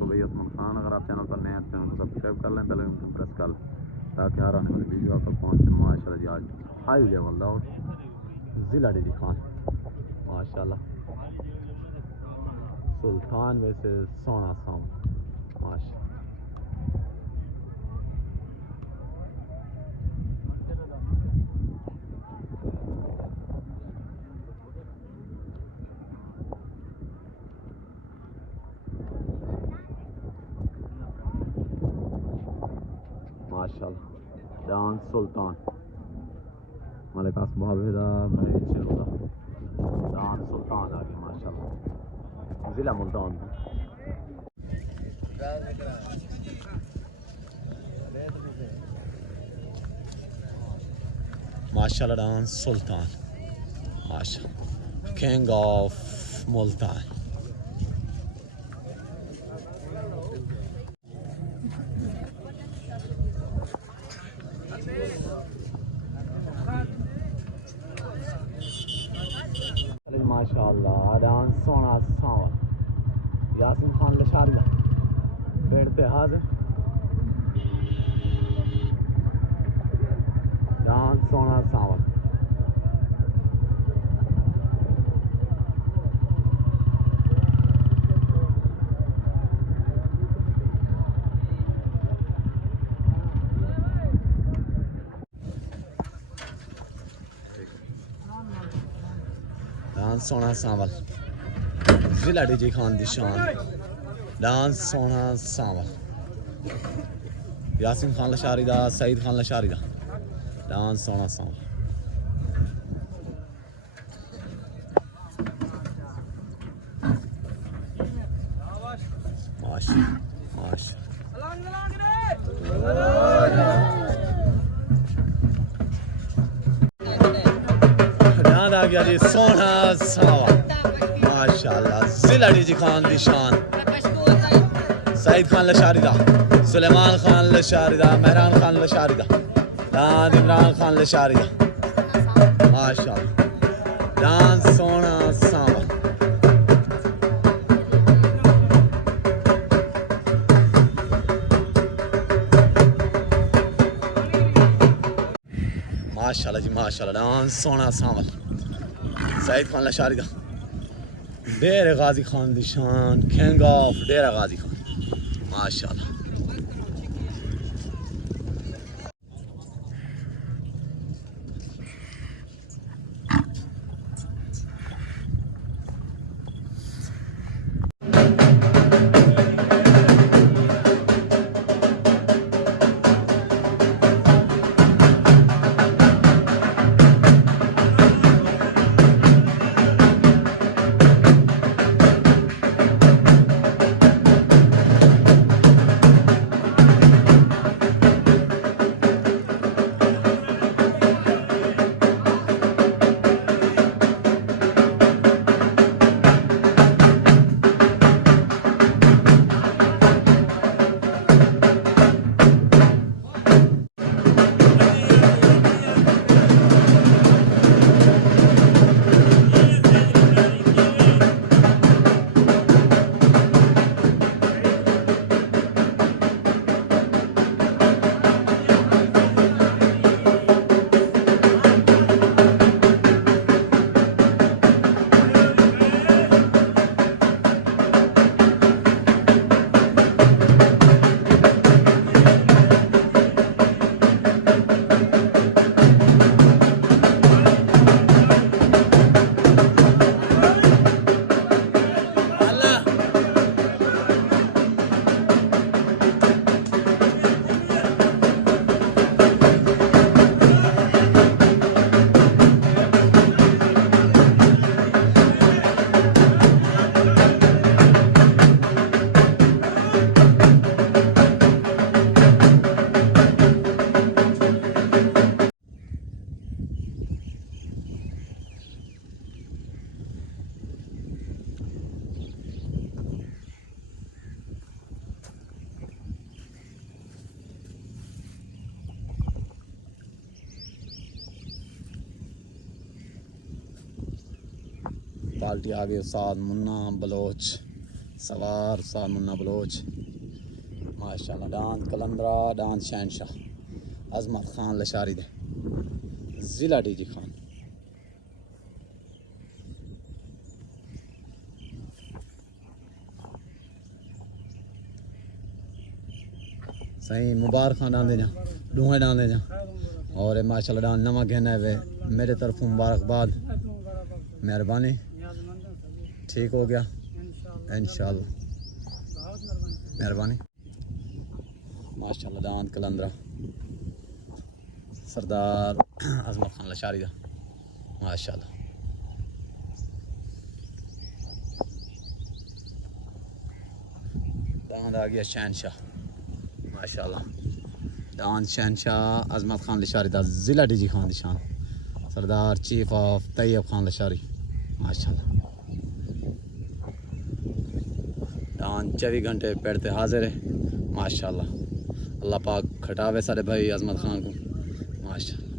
को भाई उस्मान खान। अगर आप चैनल पर नए हैं तो चैनल को सब्सक्राइब कर लें, बेल आइकन प्रेस कर लें ताकि हर आने वाली वीडियो आप तक पहुँचे। माशाल्लाह जी आज हाई लेवल दा ज़िला डी खान माशाल्लाह सुल्तान वैसे सोना साम माशा माशाल्लाह डांस सुल्तान मलिक आसमावेदा भाई चलूँगा डांस सुल्तान आ गई माशाल्लाह ज़िला मुल्तान माशाल्लाह डांस सुल्तान माशाल्लाह किंग ऑफ मुल्तान। माशाल्लाह डांस सोना सावन यासीन खान लशारिया बैठते हाजिर डांस सोना सावन डांस सोना सावल ज़िला डीजे खान दी शान डांस सोना सावल यासीन खान लशारी दा सईद खान लशारी दा डांस सोना सावल माशा माशा डांस आ गया जी सोना सावल माशाल्लाह ज़िला डीजे खान दी शान सईद खान लशारी दा सुलेमान खान लशारी दा मेहरान खान लशारी दा डांस इमरान खान लशारी दा माशाल्लाह डांस सोना सावल माशाल्लाह जी माशाल्लाह डांस सोना सावल सईद खान लशारी दा डेरा गाजी खान दी शान किंग ऑफ डेरा गाजी खान माशाल्लाह। पार्टी आ गए उस्ताद मुन्ना बलोच सवार उस्ताद मुन्ना बलोच माशाल्लाह। डांस कलंदरा डांस शहनशाह अजमत खान लशारी दे जिला डीजी खान। सही मुबारक खान डांदे जा डूंगे डांदे जा और माशाल्लाह डांस नवा गहना है मेरे तरफ मुबारकबाद मेहरबानी। ठीक हो गया इंशाल्लाह मेहरबानी। माशाल्लाह डांस कलंदरा सरदार अजमत खान लशारी दा माशाल्लाह। डांस आ गया शहनशाह माशाल्लाह। डांस शहनशाह अजमत खान लशारी दा जिला डीजी खान निशान सरदार चीफ ऑफ तैयब खान लशारी माशाल्लाह। डांस 24 घंटे पेड़ते हाजिर है माशाल्लाह। अल्लाह पाक खटावे सारे भाई अजमत खान को माशाल्लाह।